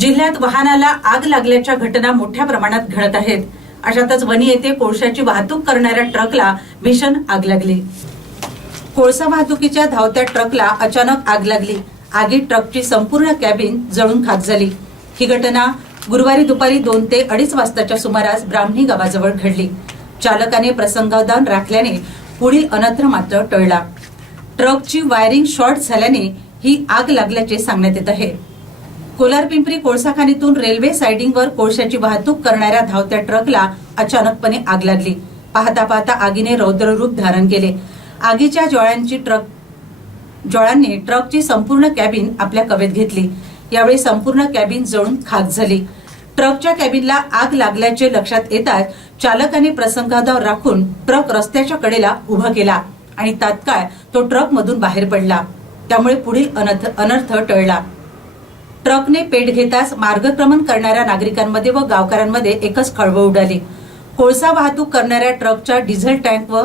जिल्ह्यात वाहनाला आग लागल्याच्या घटना मोठ्या प्रमाणात घडत आहेत। अशातच वणी येथे कोळशाची वाहतूक करणाऱ्या ट्रकला भीषण आग लागली। कोळसा वाहतुकीच्या धावत्या ट्रकला अचानक आग लागली। आगीत ट्रकची संपूर्ण कॅबिन जळून खाक झाली। ही घटना गुरुवारी दुपारी 2 ते 2:30 वाजताच्या सुमारास ब्राह्मणी गावाजवळ घडली। चालकाने प्रसंगावधान राखल्याने पुढील अनर्थ मात्र टळला। ट्रकची वायरिंग शॉर्ट झाल्याने ही आग लागल्याचे सांगण्यात येत आहे। कोलारपिंपरी कोळसा खाणीतून रेल्वे साइडिंगवर कोळशाची वाहतूक करणाऱ्या धावत्या ट्रकला अचानकपणे आग लागली। पाहता पाहता आगीने रौद्र रूप धारण केले। आगीच्या ज्वाळांनी ट्रकची संपूर्ण कॅबिन आपल्या कवेत घेतली। यावेळी संपूर्ण कॅबिन जळून खाक झाली। ट्रकच्या कॅबिनला आग लागल्याचे लक्षात येताच चालकाने प्रसंगावधान राखून ट्रक रस्त्याच्या कडेला उभा केला आणि तात्काळ तो ट्रकमधून बाहेर पडला। त्यामुळे पुढील अनर्थ टळला। ट्रकने पेट घेताच मार्गक्रमण करणाऱ्या नागरिकांमध्ये व गावकऱ्यांमध्ये एकच खळबळ उडाली। कोळसा वाहतूक करणाऱ्या ट्रकच्या डिझेल टँक व